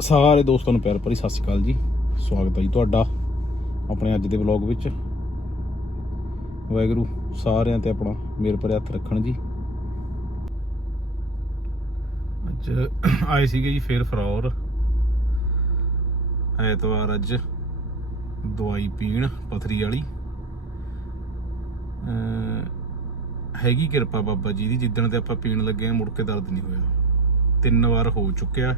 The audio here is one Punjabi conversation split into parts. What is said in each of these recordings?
ਸਾਰੇ ਦੋਸਤਾਂ ਨੂੰ ਪਿਆਰ ਭਰੀ ਸਤਿ ਸ਼੍ਰੀ ਅਕਾਲ ਜੀ। ਸਵਾਗਤ ਹੈ ਜੀ ਤੁਹਾਡਾ ਆਪਣੇ ਅੱਜ ਦੇ ਵਲੌਗ ਵਿੱਚ। ਵਾਹਿਗੁਰੂ ਸਾਰਿਆਂ ਤੇ ਆਪਣਾ ਮੇਰ ਭਰਿਆ ਹੱਥ ਰੱਖਣ ਜੀ। ਅੱਜ ਆਏ ਸੀਗੇ ਜੀ ਫੇਰ ਫਰੌਰ। ਐਤਵਾਰ ਅੱਜ ਦਵਾਈ ਪੀਣ ਪਥਰੀ ਵਾਲੀ। ਹੈਗੀ ਕਿਰਪਾ ਬਾਬਾ ਜੀ ਦੀ, ਜਿੱਦਣ ਤੇ ਆਪਾਂ ਪੀਣ ਲੱਗੇ ਆ ਮੁੜ ਕੇ ਦਰਦ ਨਹੀਂ ਹੋਇਆ। ਤਿੰਨ ਵਾਰ ਹੋ ਚੁੱਕਿਆ।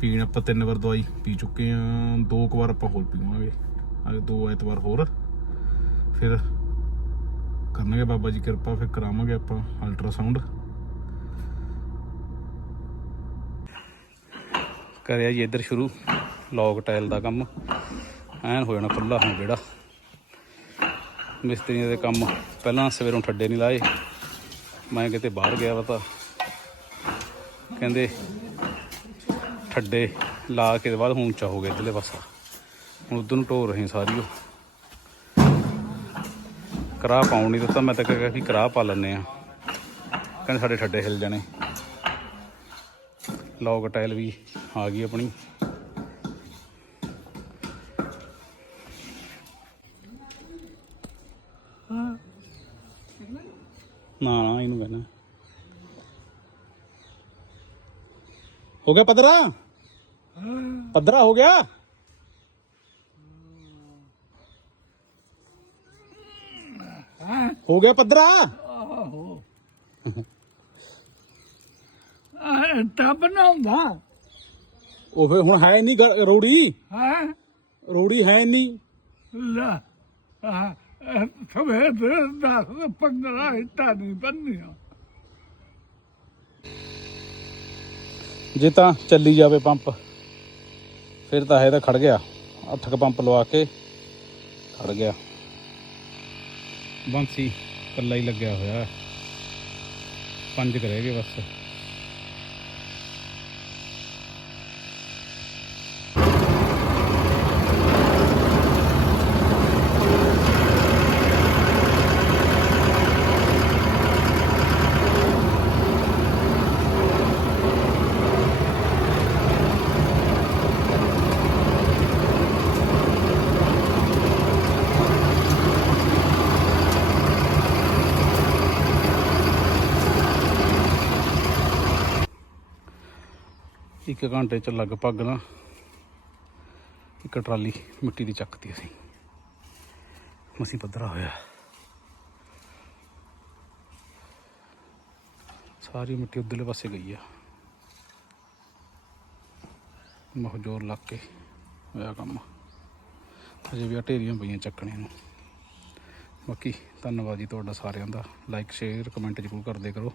ਪੀਣ ਆਪਾਂ ਤਿੰਨ ਵਾਰ ਦਵਾਈ ਪੀ ਚੁੱਕੇ ਆ ਦੋ ਕੁ ਵਾਰ ਆਪਾਂ ਹੋਰ ਪੀਵਾਂਗੇ। ਅਜੇ ਦੋ ਐਤਵਾਰ ਹੋਰ। ਫਿਰ ਕਰਨਗੇ ਬਾਬਾ ਜੀ ਕਿਰਪਾ, ਫਿਰ ਕਰਾਵਾਂਗੇ ਆਪਾਂ ਅਲਟਰਾਸਾਊਂਡ ਕਰਿਆ ਜੀ ਇੱਧਰ ਸ਼ੁਰੂ ਲੌਕ ਟਾਇਲ ਦਾ ਕੰਮ। ਐਨ ਹੋ ਜਾਣਾ ਖੁੱਲਾ ਹੁਣ ਜਿਹੜਾ ਮਿਸਤਰੀਆਂ ਦੇ ਕੰਮ ਪਹਿਲਾਂ ਸਵੇਰੋਂ ਠੱਡੇ ਨਹੀਂ ਲਾਏ। ਮੈਂ ਕਿਤੇ ਬਾਹਰ ਗਿਆ ਵਾ ਤਾਂ। ਕਹਿੰਦੇ ਠੱਡੇ ਲਾ ਕੇ ਦੇ ਬਾਅਦ ਹੁਣ ਚਾਹੋਗੇ ਇਧਰਲੇ ਪਾਸੇ। ਹੁਣ ਉਧਰ ਨੂੰ ਢੋ ਰਹੇ ਸਾਰੀ ਉਹ। ਕਰਾ ਪਾਉਣ ਨਹੀਂ ਦਿੱਤਾ, ਮੈਂ ਤਾਂ ਕਿਹਾ ਕਿ ਕਰਾ ਪਾ ਲੈਣੇ ਆ ਕਹਿੰਦੇ ਸਾਡੇ ਠੱਡੇ ਹਿਲ ਜਾਣੇ। ਲੌਗ ਟਾਇਲ ਵੀ ਆ ਗਈ ਆਪਣੀ। ਨਾ ਨਾ, ਇਹਨੂੰ ਕਹਿੰਦਾ ਹੋ ਗਿਆ ਪਤਰਾ 15 ਹੋ ਗਿਆ? ਹੋ ਗਿਆ 15 ਆਹੋ। ਟੱਬ ਨਾ ਹੁੰਦਾ। ਉਹ ਫੇ ਹੁਣ ਹੈ ਨਹੀਂ ਰੋੜੀ। ਹੈ? ਰੋੜੀ ਹੈ ਨਹੀਂ ਲਾ ਸਵੇਰ ਦੇ 10 15 ਹਿੱਟਾ ਨਹੀਂ ਬੰਨਿਆ। ਜੇ ਤਾਂ ਚੱਲੀ ਜਾਵੇ ਪੰਪ। ਫਿਰ ਤਾਂ ਹੈ ਤਾਂ ਖੜ ਗਿਆ। ਅੱਠ ਕ ਪੰਪ ਲਵਾ ਕੇ ਖੜ ਗਿਆ। ਬੰਸੀ ਕੱਲਾ ਹੀ ਲੱਗਿਆ ਹੋਇਆ। ਪੰਜ ਕੁ ਰਹਿ ਗਏ ਬਸ। ਇੱਕ ਘੰਟੇ ਚ ਲਗਭਗ ਨਾ ਇੱਕ ਟਰਾਲੀ ਮਿੱਟੀ ਦੀ ਚੱਕਤੀ ਅਸੀਂ। ਮਸੀਂ ਪੱਧਰਾ ਹੋਇਆ। ਸਾਰੀ ਮਿੱਟੀ ਉਧਰਲੇ ਪਾਸੇ ਗਈ ਆ। ਬਹੁਤ ਜ਼ੋਰ ਲੱਗ ਕੇ ਹੋਇਆ ਕੰਮ। ਅਜੇ ਵੀ ਆ ਢੇਰੀਆਂ ਪਈਆਂ ਚੱਕਣੇ ਨੂੰ। ਬਾਕੀ ਧੰਨਵਾਦ ਜੀ ਤੁਹਾਡਾ ਸਾਰਿਆਂ ਦਾ। ਲਾਈਕ ਸ਼ੇਅਰ ਕਮੈਂਟ ਜ਼ਰੂਰ ਕਰਦੇ ਕਰੋ।